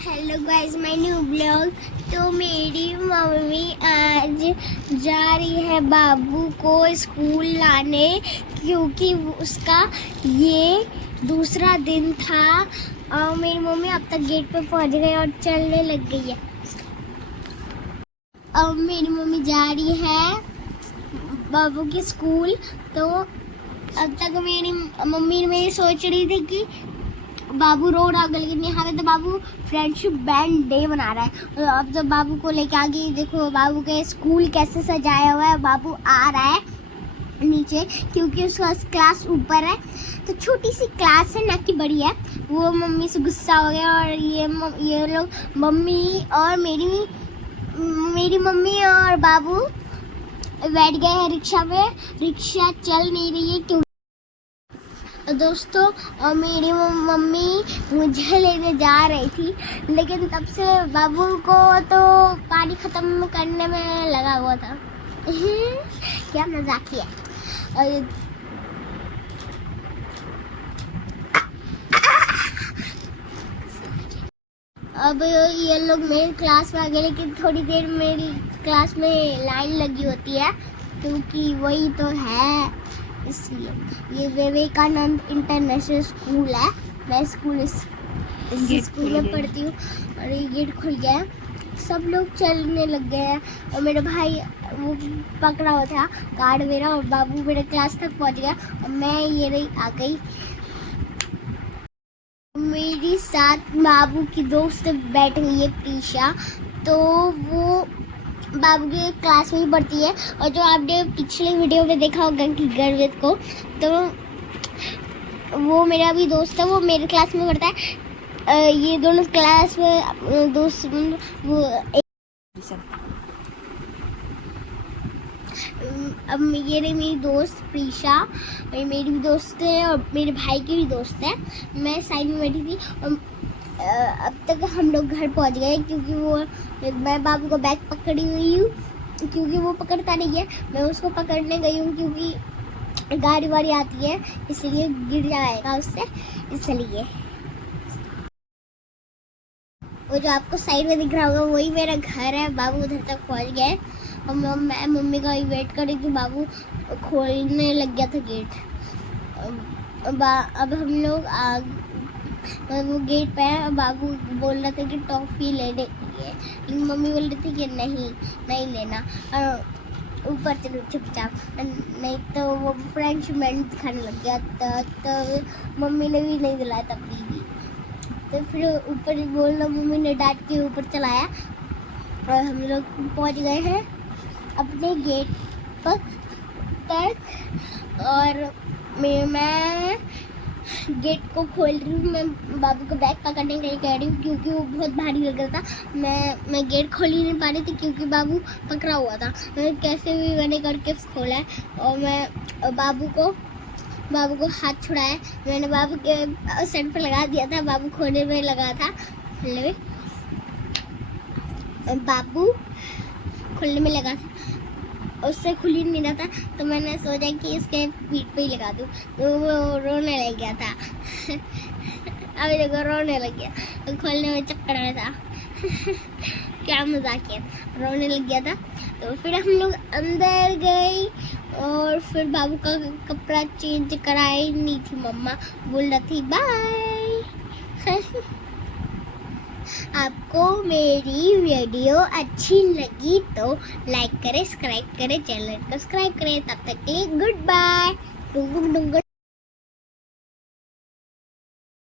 Hello guys, my new blog. तो मेरी mummy आज जा रही है बाबू को स्कूल लाने, क्योंकि उसका ये दूसरा दिन था। और मेरी मम्मी अब तक गेट पे पहुंच गई और चलने लग गई है। अब मेरी मम्मी जा रही है बाबू के स्कूल। तो अब तक मेरी मम्मी मेरी सोच रही थी कि बाबू रो रहा गल लेकिन यहाँ पे तो बाबू फ्रेंडशिप बैंड डे मना रहा है। और अब जब बाबू को लेके आ गई, देखो बाबू के स्कूल कैसे सजाया हुआ है। बाबू आ रहा है नीचे क्योंकि उसका क्लास ऊपर है, तो छोटी सी क्लास है ना कि बड़ी है। वो मम्मी से गुस्सा हो गया और ये लोग मम्मी और मेरी मम्मी और बाबू बैठ गए हैं रिक्शा पे। रिक्शा चल नहीं रही है क्यों दोस्तों। और मेरी मम्मी मुझे लेने जा रही थी, लेकिन तब से बाबू को तो पानी ख़त्म करने में लगा हुआ था। क्या मजाकिया। अब ये लोग मेरी क्लास में आ गए, लेकिन थोड़ी देर मेरी क्लास में लाइन लगी होती है क्योंकि वही तो है, इसलिए। ये विवेकानंद इंटरनेशनल स्कूल है। मैं इस स्कूल में पढ़ती हूँ। और ये गेट खुल गया है, सब लोग चलने लग गए हैं। और मेरा भाई वो पकड़ा हुआ था कार्ड मेरा, और बाबू मेरे क्लास तक पहुँच गया और मैं ये रही आ गई। मेरी साथ बाबू की दोस्त बैठ गई है प्रीशा। तो वो बाबू की क्लास में ही पढ़ती है। और जो आपने पिछले वीडियो में देखा होगा कि गर्वित को, तो वो मेरा भी दोस्त है, वो मेरे क्लास में पढ़ता है। ये दोनों क्लास में दोस्त वो अब ये रही मेरी दोस्त प्रीशा, मेरी भी दोस्त है और मेरे भाई की भी दोस्त है। मैं साइड में बैठी थी और अब तक हम लोग घर पहुंच गए क्योंकि मैं बाबू को बैग पकड़ी हुई हूँ, क्योंकि वो पकड़ता नहीं है। मैं उसको पकड़ने गई हूँ क्योंकि गाड़ी वाड़ी आती है, इसलिए गिर जाएगा उससे, इसलिए। वो जो आपको साइड में दिख रहा होगा वही मेरा घर है। बाबू उधर तक पहुँच गए और मैं मम्मी का वेट कर रही थी। बाबू खोलने लग गया था गेट। अब हम लोग वो गेट पे है। बाबू बोल रहा था कि टॉफ़ी लेने के लिए, लेकिन मम्मी बोल रही थी कि नहीं लेना, और ऊपर चलो चुपचाप, नहीं तो वो फ्रेंच बैंड दिखाने लग गया। तो मम्मी ने भी नहीं दिलाया तब भी। तो फिर ऊपर बोलना, मम्मी ने डांट के ऊपर चलाया और हम लोग पहुंच गए हैं अपने गेट पर तक। और मैं गेट को खोल रही हूँ। मैं बाबू को बैग पकड़ने के लिए कह रही हूँ क्योंकि वो बहुत भारी लग रहा था। मैं गेट खोल ही नहीं पा रही थी क्योंकि बाबू पकड़ा हुआ था। मैंने कैसे भी मैंने करके खोला है और मैं बाबू को हाथ छुड़ाया। मैंने बाबू के सर पे लगा दिया था, बाबू खोलने में लगा था। बाबू खुलने में लगा था, उससे खुल ही नहीं रहा था, तो मैंने सोचा कि इसके पीठ पे ही लगा दूँ। तो वो रोने लग गया था। अभी देखो रोने लग गया, तो खोलने में चक्कर आ रहा था। क्या मजाक है, रोने लग गया था। तो फिर हम लोग अंदर गए और फिर बाबू का कपड़ा चेंज कराई नहीं थी, मम्मा बोल रही थी बाय। आपको मेरी वीडियो अच्छी लगी तो लाइक करें, सब्सक्राइब करें, चैनल को सब्सक्राइब करें। तब तक के लिए गुड बाय।